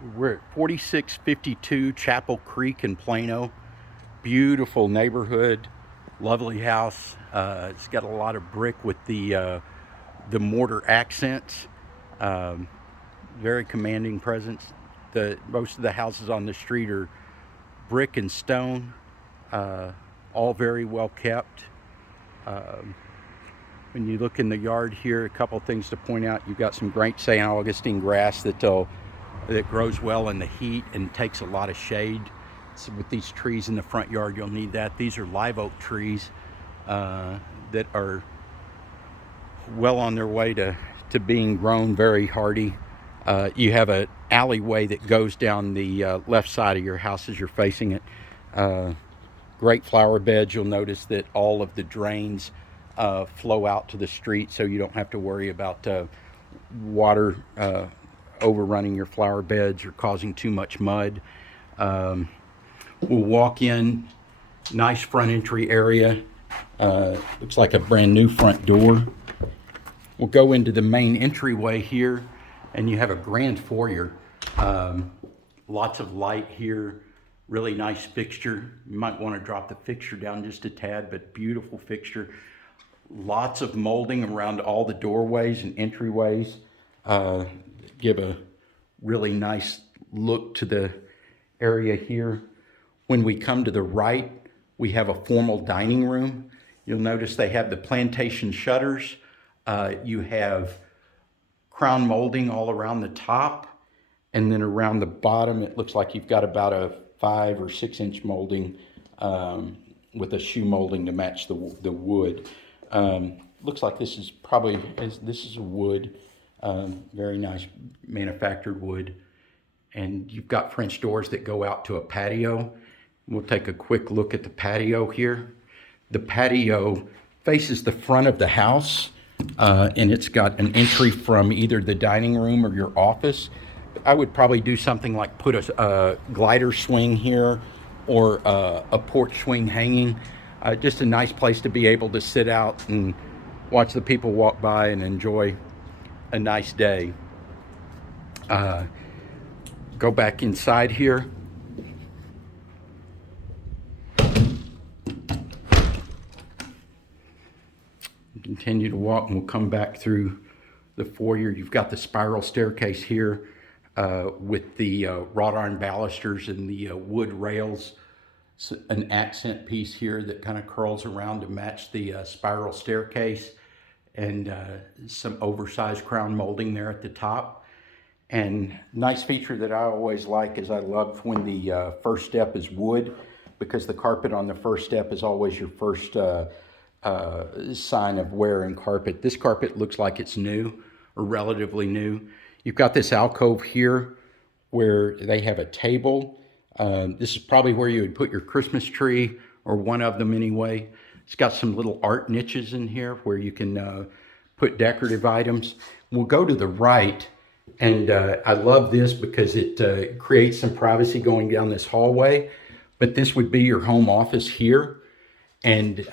We're at 4652 Chapel Creek in Plano. Beautiful neighborhood, lovely house. It's got a lot of brick with the mortar accents. Um, Very commanding presence. The most of the houses on the street are brick and stone, uh, all very well kept. Um, when you look in the yard here, a couple things to point out. You've got some great St. Augustine grass that grows well in the heat and takes a lot of shade. So with these trees in the front yard, you'll need that. These are live oak trees that are well on their way to being grown, very hardy. You have an alleyway that goes down the left side of your house as you're facing it. Uh, Great flower beds. You'll notice that all of the drains flow out to the street, so you don't have to worry about water overrunning your flower beds or causing too much mud. Um, we'll walk in, nice front entry area. Looks like a brand new front door. We'll go into the main entryway here, and you have a grand foyer. Um, Lots of light here, really nice fixture. You might want to drop the fixture down just a tad, but beautiful fixture. Lots of molding around all the doorways and entryways. Uh, Give a really nice look to the area here. When we come to the right, we have a formal dining room. You'll notice they have the plantation shutters. You have crown molding all around the top, and then around the bottom, it looks like you've got about a 5 or 6 inch molding with a shoe molding to match the wood. Looks like this is a wood, very nice manufactured wood, and you've got French doors that go out to a patio. We'll take a quick look at the patio here. The patio faces the front of the house, and it's got an entry from either the dining room or your office. I would probably do something like put a glider swing here or a porch swing hanging. Just a nice place to be able to sit out and watch the people walk by and enjoy a nice day. Uh, Go back inside here. Continue to walk, and we'll come back through the foyer. You've got the spiral staircase here with the wrought iron balusters and the wood rails. An accent piece here that kind of curls around to match the spiral staircase, and some oversized crown molding there at the top. And nice feature that I always like is I love when the first step is wood, because the carpet on the first step is always your first sign of wear and carpet. This carpet looks like it's new or relatively new. You've got this alcove here where they have a table. This is probably where you would put your Christmas tree, or one of them anyway. It's got some little art niches in here where you can put decorative items. We'll go to the right, and I love this because it creates some privacy going down this hallway. But this would be your home office here, and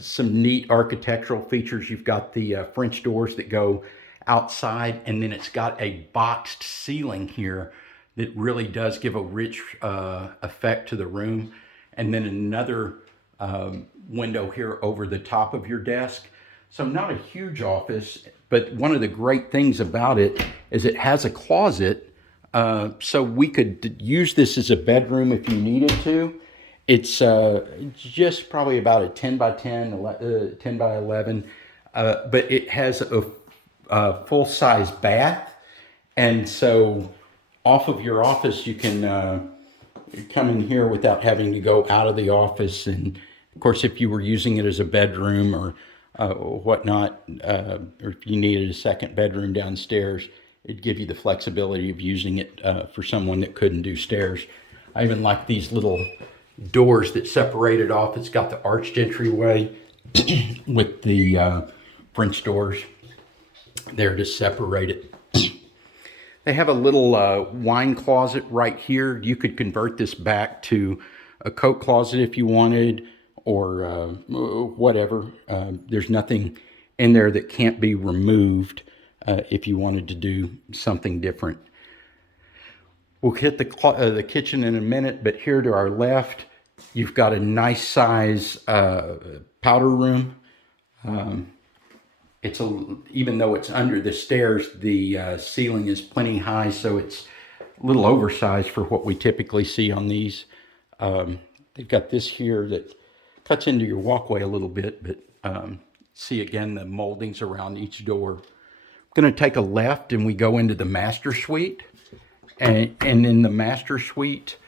some neat architectural features. You've got the French doors that go outside, and then it's got a boxed ceiling here that really does give a rich effect to the room. And then another window here over the top of your desk. So not a huge office, but one of the great things about it is it has a closet. So we could use this as a bedroom if you needed to. It's just probably about a 10 by 10, 10 by 11, but it has a full-size bath. And so off of your office, you can come in here without having to go out of the office. And of course, if you were using it as a bedroom or whatnot, or if you needed a second bedroom downstairs, it'd give you the flexibility of using it for someone that couldn't do stairs. I even like these little doors that separate it off. It's got the arched entryway with the French doors there to separate it. They have a little wine closet right here. You could convert this back to a coat closet if you wanted, or whatever. There's nothing in there that can't be removed if you wanted to do something different. We'll hit the kitchen in a minute, but here to our left, you've got a nice size powder room. Even though it's under the stairs, the ceiling is plenty high, so it's a little oversized for what we typically see on these. They've got this here that cuts into your walkway a little bit, but see again the moldings around each door. I'm going to take a left and we go into the master suite. And in the master suite,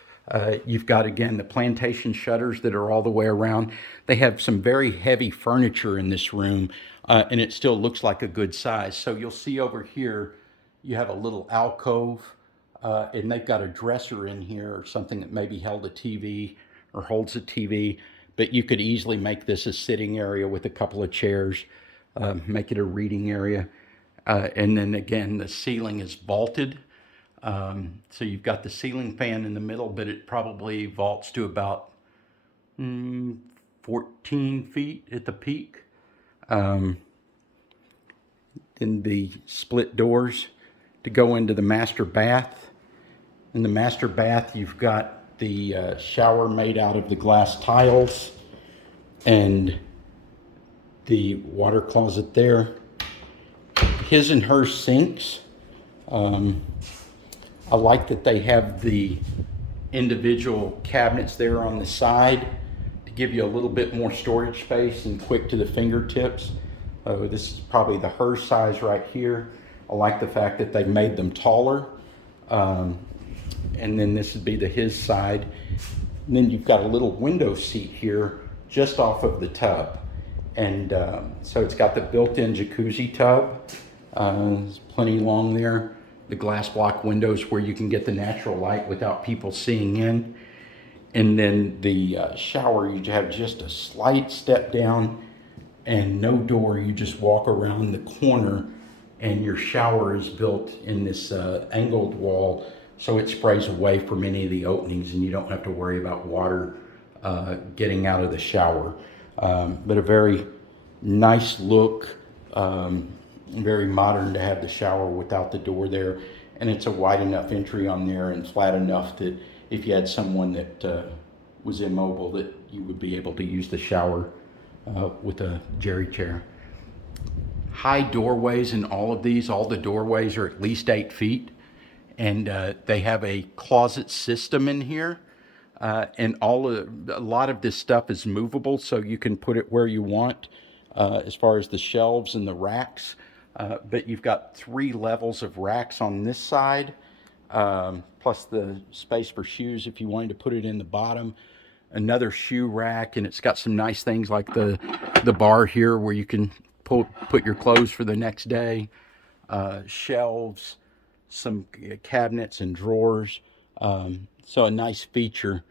you've got, again, the plantation shutters that are all the way around. They have some very heavy furniture in this room, and it still looks like a good size. So you'll see over here, you have a little alcove, and they've got a dresser in here or something that maybe held a TV or holds a TV. But you could easily make this a sitting area with a couple of chairs, make it a reading area. And then again, the ceiling is vaulted. So you've got the ceiling fan in the middle, but it probably vaults to about 14 feet at the peak. Then the split doors to go into the master bath. In the master bath, you've got the shower made out of the glass tiles and the water closet there. His and her sinks. I like that they have the individual cabinets there on the side to give you a little bit more storage space and quick to the fingertips. This is probably the her size right here. I like the fact that they made them taller. And then this would be the his side. And then you've got a little window seat here just off of the tub. And so it's got the built-in jacuzzi tub. There's plenty long there. The glass block windows where you can get the natural light without people seeing in. And then the shower, you have just a slight step down and no door. You just walk around the corner and your shower is built in this angled wall, so it sprays away from any of the openings and you don't have to worry about water getting out of the shower. But a very nice look. Very modern to have the shower without the door there, and it's a wide enough entry on there and flat enough that if you had someone that was immobile, that you would be able to use the shower with a jerry chair. High doorways in all of these. All the doorways are at least 8 feet, and they have a closet system in here, and a lot of this stuff is movable, so you can put it where you want as far as the shelves and the racks. But you've got 3 levels of racks on this side, plus the space for shoes if you wanted to put it in the bottom. Another shoe rack, and it's got some nice things like the bar here where you can put your clothes for the next day. Shelves, some cabinets and drawers. So a nice feature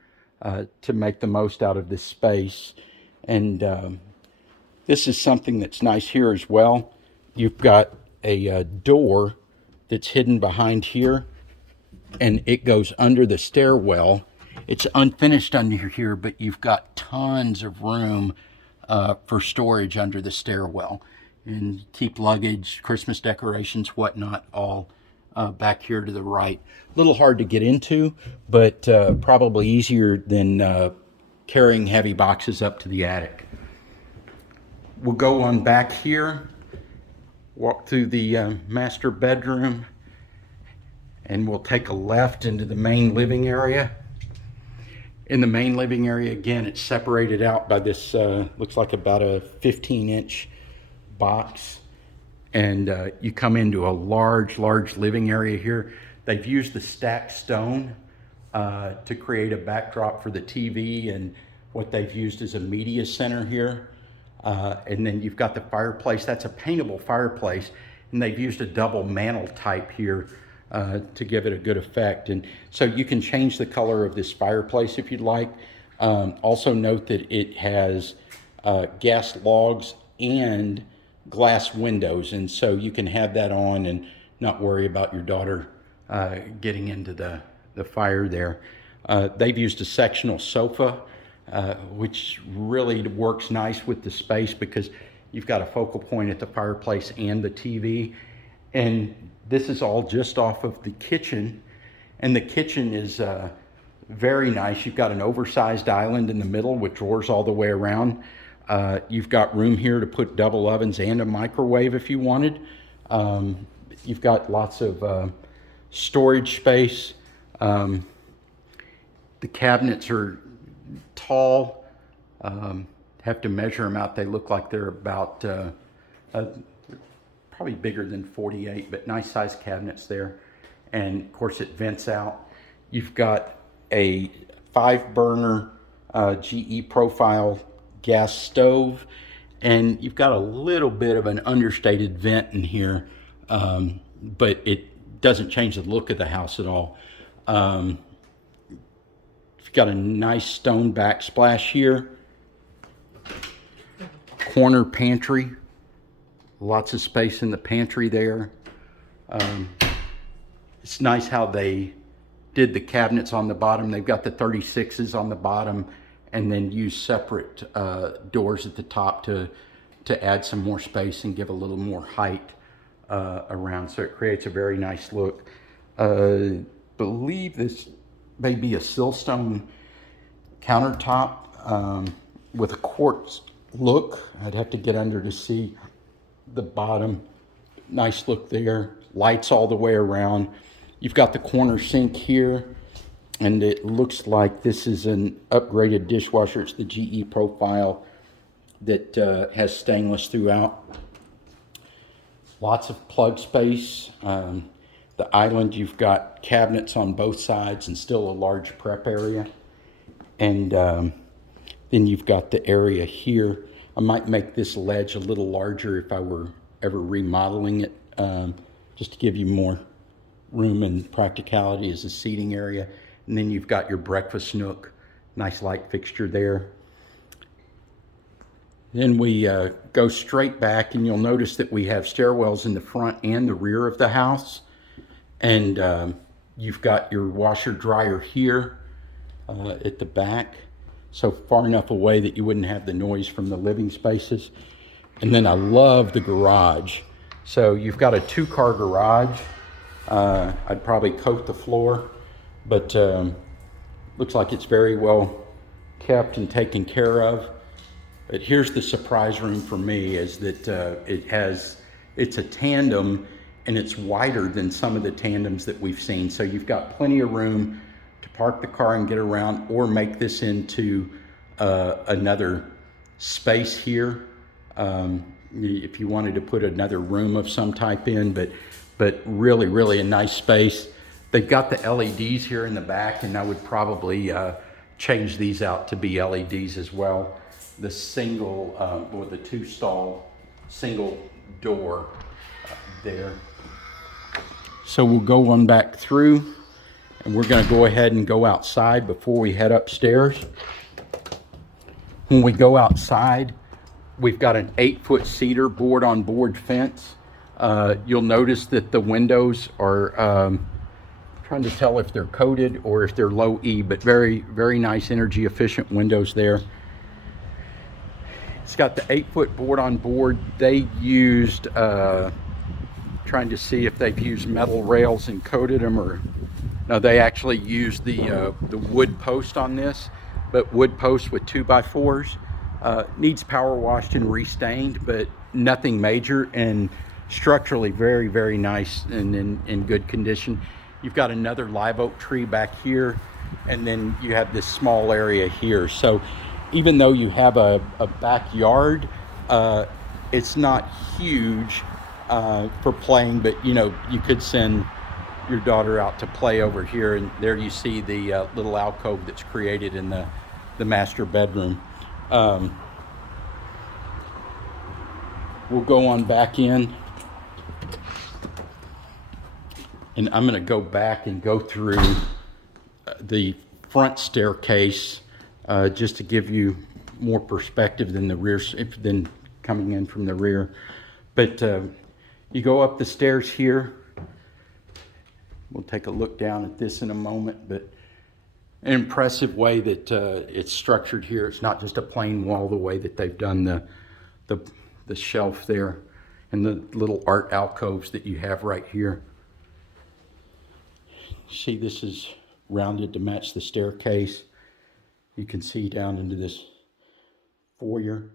to make the most out of this space. And this is something that's nice here as well. You've got a door that's hidden behind here, and it goes under the stairwell. It's unfinished under here, but you've got tons of room for storage under the stairwell. And keep luggage, Christmas decorations, whatnot, all back here to the right. A little hard to get into, but probably easier than carrying heavy boxes up to the attic. We'll go on back here. Walk through the master bedroom, and we'll take a left into the main living area. In the main living area, again, it's separated out by this, looks like about a 15-inch box. And you come into a large living area here. They've used the stacked stone to create a backdrop for the TV, and what they've used is a media center here. And then you've got the fireplace. That's a paintable fireplace, and they've used a double mantle type here to give it a good effect. And so you can change the color of this fireplace if you'd like. Also note that it has gas logs and glass windows, and so you can have that on and not worry about your daughter getting into the fire there. They've used a sectional sofa, which really works nice with the space because you've got a focal point at the fireplace and the TV. And this is all just off of the kitchen. And the kitchen is very nice. You've got an oversized island in the middle with drawers all the way around. You've got room here to put double ovens and a microwave if you wanted. You've got lots of storage space. The cabinets are tall. Have to measure them out. They look like they're about probably bigger than 48, but nice size cabinets there. And of course it vents out. You've got a 5-burner GE profile gas stove, and you've got a little bit of an understated vent in here, but it doesn't change the look of the house at all. You've got a nice stone backsplash here. Corner pantry, lots of space in the pantry there. It's nice how they did the cabinets on the bottom. They've got the 36s on the bottom and then use separate doors at the top to add some more space and give a little more height around. So it creates a very nice look. Believe this may be a siltstone countertop with a quartz look. I'd have to get under to see the bottom. Nice look there. Lights all the way around. You've got the corner sink here, and it looks like this is an upgraded dishwasher. It's the GE profile that has stainless throughout. Lots of plug space. The island, you've got cabinets on both sides and still a large prep area. And then you've got the area here. I might make this ledge a little larger if I were ever remodeling it, just to give you more room and practicality as a seating area. And then you've got your breakfast nook, nice light fixture there. Then we go straight back, and you'll notice that we have stairwells in the front and the rear of the house. And you've got your washer dryer here at the back, so far enough away that you wouldn't have the noise from the living spaces. And then I love the garage. So you've got a 2-car garage. I'd probably coat the floor, but looks like it's very well kept and taken care of. But here's the surprise room for me, is that it's a tandem, and it's wider than some of the tandems that we've seen. So you've got plenty of room to park the car and get around, or make this into another space here. If you wanted to put another room of some type in, but really, really a nice space. They've got the LEDs here in the back, and I would probably change these out to be LEDs as well. The single, or the 2-stall single door there. So we'll go on back through, and we're going to go ahead and go outside before we head upstairs. When we go outside, we've got an 8-foot cedar board-on-board fence. You'll notice that the windows are, trying to tell if they're coated or if they're low E, but very, very nice energy efficient windows there. It's got the 8-foot board-on-board. They used, trying to see if they've used metal rails and coated them, or no, they actually used the wood post on this, but wood post with 2x4s. Needs power washed and restained, but nothing major, and structurally very, very nice and in good condition. You've got another live oak tree back here, and then you have this small area here. So even though you have a backyard, it's not huge for playing, but you know, you could send your daughter out to play over here, and there you see the little alcove that's created in the master bedroom. We'll go on back in, and I'm going to go back and go through the front staircase just to give you more perspective than the rear, than coming in from the rear. But you go up the stairs here. We'll take a look down at this in a moment, but an impressive way that it's structured here. It's not just a plain wall, the way that they've done the shelf there and the little art alcoves that you have right here. See, this is rounded to match the staircase. You can see down into this foyer.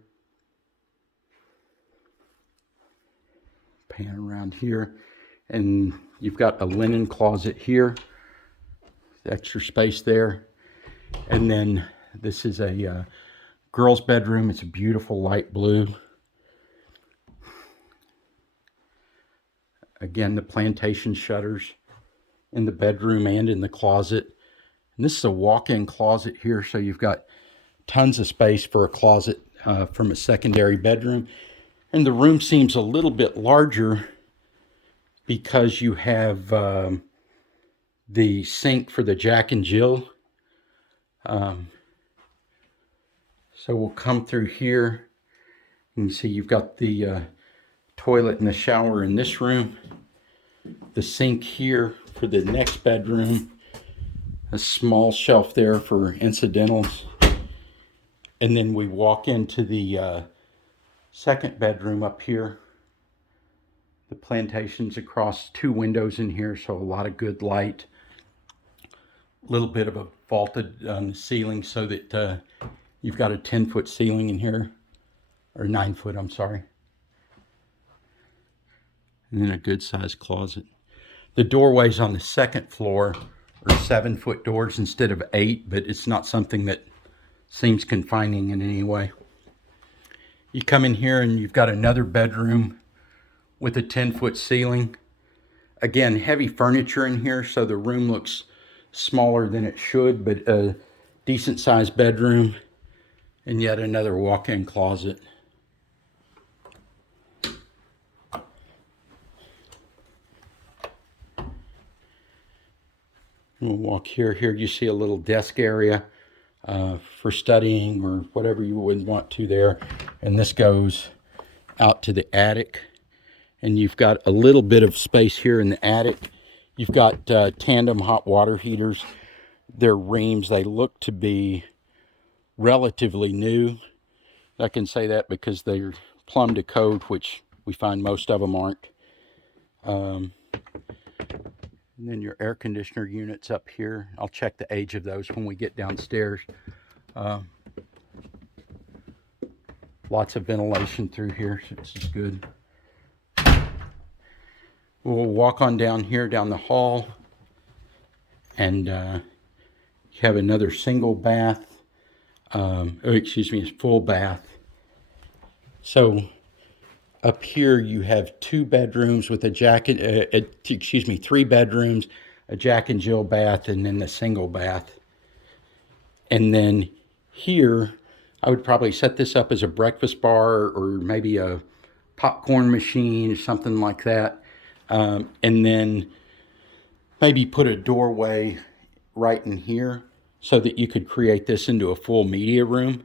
Pan around here, and you've got a linen closet here, extra space there. And then this is a girl's bedroom. It's a beautiful light blue. Again, the plantation shutters in the bedroom and in the closet. And this is a walk-in closet here, so you've got tons of space for a closet from a secondary bedroom. And the room seems a little bit larger because you have the sink for the Jack and Jill. So we'll come through here. You can see you've got the toilet and the shower in this room. The sink here for the next bedroom. A small shelf there for incidentals. And then we walk into the second bedroom up here. The plantation's across 2 windows in here, so a lot of good light. A little bit of a vaulted ceiling so that you've got a 10-foot ceiling in here, or 9-foot, I'm sorry. And then a good sized closet. The doorways on the second floor are 7-foot doors instead of 8, but it's not something that seems confining in any way. You come in here and you've got another bedroom with a 10-foot ceiling. Again, heavy furniture in here, so the room looks smaller than it should, but a decent sized bedroom, and yet another walk-in closet. We'll walk here. Here you see a little desk area for studying or whatever you would want to there. And this goes out to the attic. And you've got a little bit of space here in the attic. You've got tandem hot water heaters. They're Reams. They look to be relatively new. I can say that because they're plumbed to code, which we find most of them aren't. And then your air conditioner units up here. I'll check the age of those when we get downstairs. Lots of ventilation through here, so this is good. We'll walk on down here, down the hall, and you have another single bath. A full bath. So up here you have 2 bedrooms with a three bedrooms, a Jack and Jill bath, and then the single bath. And then here, I would probably set this up as a breakfast bar or maybe a popcorn machine or something like that. And then maybe put a doorway right in here so that you could create this into a full media room.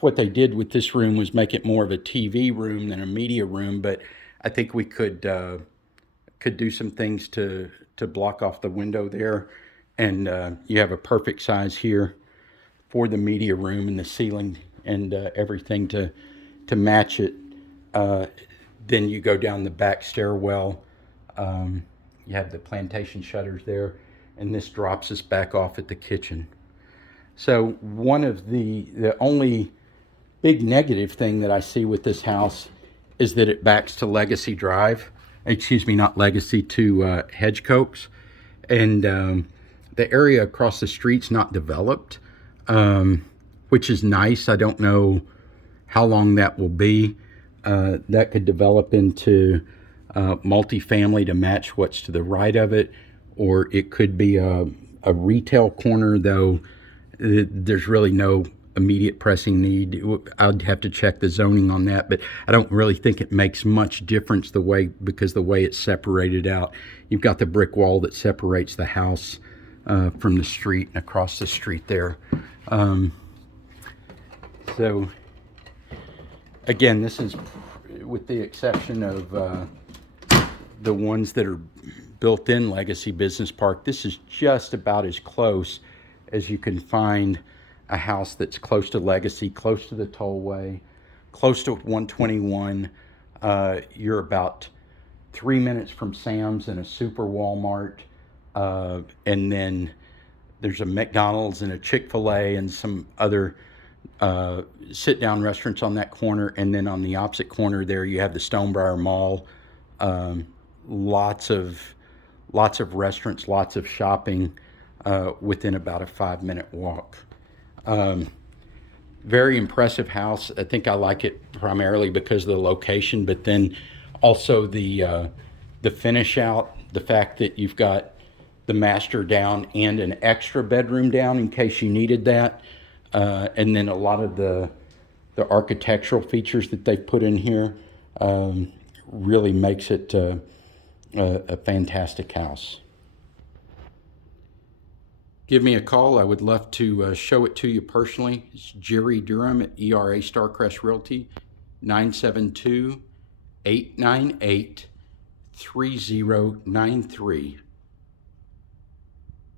What they did with this room was make it more of a TV room than a media room, but I think we could do some things to block off the window there, and you have a perfect size here for the media room and the ceiling and everything to match it. Then you go down the back stairwell. You have the plantation shutters there, and this drops us back off at the kitchen. So one of the only big negative thing that I see with this house is that it backs to Legacy Drive. Not Legacy, to Hedge Cokes. And the area across the street's not developed, which is nice. I don't know how long that will be. That could develop into multifamily to match what's to the right of it, or it could be a retail corner, though there's really no immediate pressing need. I'd have to check the zoning on that, but I don't really think it makes much difference because the way it's separated out. You've got the brick wall that separates the house from the street and across the street there. So again, this is, with the exception of the ones that are built in Legacy Business Park, this is just about as close as you can find a house that's close to Legacy, close to the tollway, close to 121. You're about 3 minutes from Sam's and a super Walmart, and then there's a McDonald's and a Chick-fil-A and some other sit-down restaurants on that corner. And then on the opposite corner there, you have the Stonebriar Mall. Um, lots of restaurants, lots of shopping within about a 5-minute walk. Very impressive house. I think I like it primarily because of the location, but then also the finish out, the fact that you've got the master down and an extra bedroom down in case you needed that, and then a lot of the architectural features that they've put in here really makes it a fantastic house. Give me a call. I would love to show it to you personally. It's Jerry Durham at ERA Starcrest Realty, 972-898-3093.